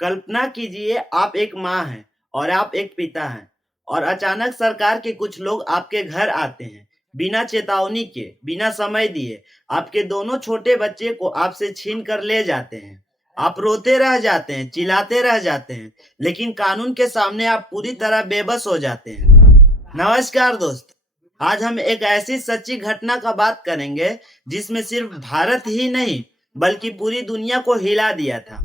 कल्पना कीजिए आप एक माँ हैं और आप एक पिता हैं और अचानक सरकार के कुछ लोग आपके घर आते हैं। बिना चेतावनी के, बिना समय दिए आपके दोनों छोटे बच्चे को आपसे छीन कर ले जाते हैं। आप रोते रह जाते हैं, चिल्लाते रह जाते हैं, लेकिन कानून के सामने आप पूरी तरह बेबस हो जाते हैं। नमस्कार दोस्त, आज हम एक ऐसी सच्ची घटना का बात करेंगे जिसमें सिर्फ भारत ही नहीं बल्कि पूरी दुनिया को हिला दिया था।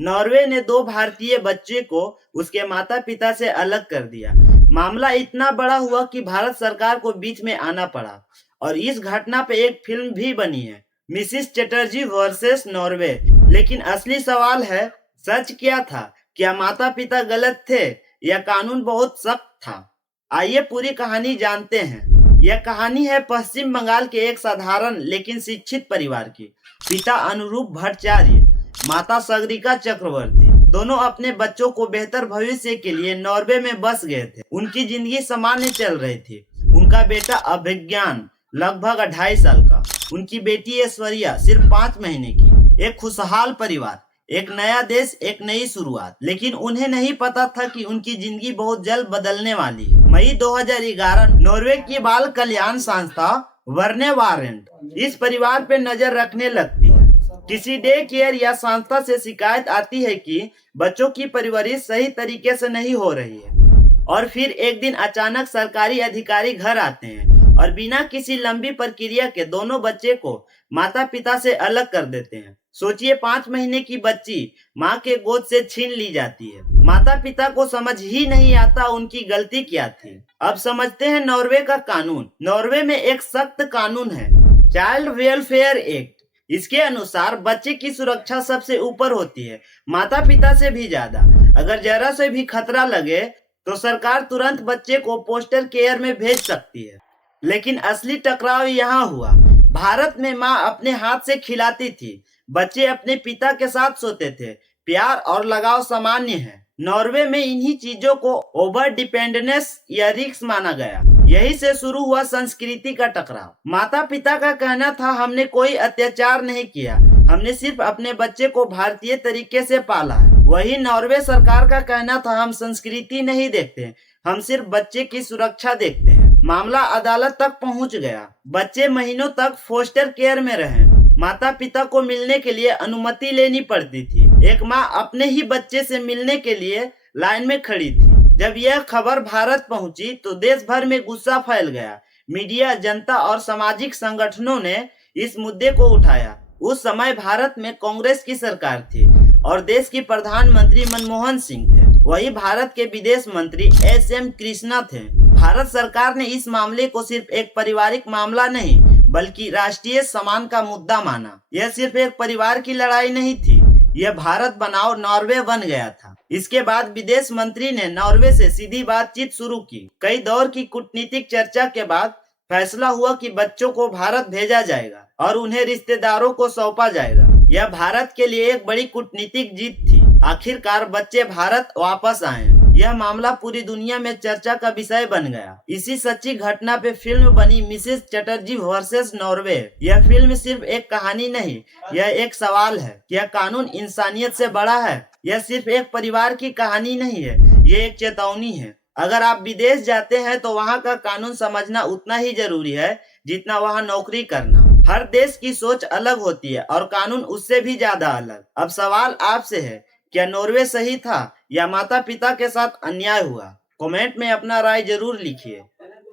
नॉर्वे ने दो भारतीय बच्चे को उसके माता पिता से अलग कर दिया। मामला इतना बड़ा हुआ कि भारत सरकार को बीच में आना पड़ा और इस घटना पे एक फिल्म भी बनी है, मिसिस चटर्जी वर्सेस नॉर्वे। लेकिन असली सवाल है, सच क्या था? क्या माता पिता गलत थे या कानून बहुत सख्त था? आइए पूरी कहानी जानते हैं। यह कहानी है पश्चिम बंगाल के एक साधारण लेकिन शिक्षित परिवार की। पिता अनुरूप भट्टाचार्य, माता सागरिका चक्रवर्ती, दोनों अपने बच्चों को बेहतर भविष्य के लिए नॉर्वे में बस गए थे। उनकी जिंदगी सामान्य चल रही थी। उनका बेटा अभिज्ञान लगभग 2.5 साल का, उनकी बेटी ऐश्वर्या सिर्फ 5 महीने की। एक खुशहाल परिवार, एक नया देश, एक नई शुरुआत। लेकिन उन्हें नहीं पता था कि उनकी जिंदगी बहुत जल्द बदलने वाली है। मई 2011 नॉर्वे की बाल कल्याण संस्था वर्नेवारेंट इस परिवार पे नजर रखने लगती है। किसी डे केयर या संस्था से शिकायत आती है कि बच्चों की परवरिश सही तरीके से नहीं हो रही है। और फिर एक दिन अचानक सरकारी अधिकारी घर आते हैं और बिना किसी लंबी प्रक्रिया के दोनों बच्चे को माता पिता से अलग कर देते हैं। सोचिए, 5 महीने की बच्ची माँ के गोद से छीन ली जाती है। माता पिता को समझ ही नहीं आता उनकी गलती क्या थी। अब समझते हैं नॉर्वे का कानून। नॉर्वे में एक सख्त कानून है, चाइल्ड वेलफेयर एक्ट। इसके अनुसार बच्चे की सुरक्षा सबसे ऊपर होती है, माता पिता से भी ज्यादा। अगर जरा से भी खतरा लगे तो सरकार तुरंत बच्चे को फोस्टर केयर में भेज सकती है। लेकिन असली टकराव यहाँ हुआ। भारत में माँ अपने हाथ से खिलाती थी, बच्चे अपने पिता के साथ सोते थे, प्यार और लगाव सामान्य है। नॉर्वे में इन्हीं चीजों को ओवर डिपेंडेंस या रिस्क माना गया। यही से शुरू हुआ संस्कृति का टकराव। माता पिता का कहना था, हमने कोई अत्याचार नहीं किया, हमने सिर्फ अपने बच्चे को भारतीय तरीके से पाला है। वही नॉर्वे सरकार का कहना था, हम संस्कृति नहीं देखते, हम सिर्फ बच्चे की सुरक्षा देखते हैं। मामला अदालत तक पहुंच गया। बच्चे महीनों तक फोस्टर केयर में रहे। माता पिता को मिलने के लिए अनुमति लेनी पड़ती थी। एक माँ अपने ही बच्चे से मिलने के लिए लाइन में खड़ी थी। जब यह खबर भारत पहुंची तो देश भर में गुस्सा फैल गया। मीडिया, जनता और सामाजिक संगठनों ने इस मुद्दे को उठाया। उस समय भारत में कांग्रेस की सरकार थी और देश की प्रधानमंत्री मनमोहन सिंह थे। वही भारत के विदेश मंत्री एस.एम. कृष्णा थे। भारत सरकार ने इस मामले को सिर्फ एक पारिवारिक मामला नहीं बल्कि राष्ट्रीय सम्मान का मुद्दा माना। यह सिर्फ एक परिवार की लड़ाई नहीं थी, यह भारत बनाओ नॉर्वे बन गया था। इसके बाद विदेश मंत्री ने नॉर्वे से सीधी बातचीत शुरू की। कई दौर की कूटनीतिक चर्चा के बाद फैसला हुआ कि बच्चों को भारत भेजा जाएगा और उन्हें रिश्तेदारों को सौंपा जाएगा। यह भारत के लिए एक बड़ी कूटनीतिक जीत थी। आखिरकार बच्चे भारत वापस आए। यह मामला पूरी दुनिया में चर्चा का विषय बन गया। इसी सच्ची घटना पे फिल्म बनी मिसेस चटर्जी वर्सेस नॉर्वे। यह फिल्म सिर्फ एक कहानी नहीं, यह एक सवाल है, क्या कानून इंसानियत से बड़ा है? यह सिर्फ एक परिवार की कहानी नहीं है, यह एक चेतावनी है। अगर आप विदेश जाते हैं तो वहाँ का कानून समझना उतना ही जरूरी है जितना वहाँ नौकरी करना। हर देश की सोच अलग होती है और कानून उससे भी ज्यादा अलग। अब सवाल आपसे है, क्या नॉर्वे सही था या माता पिता के साथ अन्याय हुआ? कमेंट में अपना राय जरूर लिखिए।